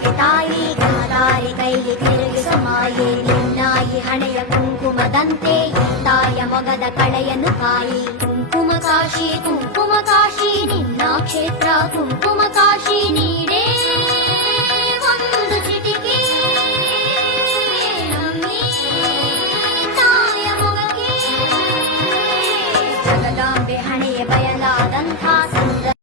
ಮನೆಗೆ ತಾಯಿ ದಾರಿ ಕೈಲಿ ತಿರುಗಿಸ ಮಾಯೆ ನಿನ್ನಾಯಿ ಹಣೆಯ ಕುಂಕುಮದಂತೆ ತಾಯ ಮೊಗದ ಕಳೆಯನ್ನು ಕಾಯಿ ಕುಂಕುಮ ಕಾಶಿ ಕುಂಕುಮ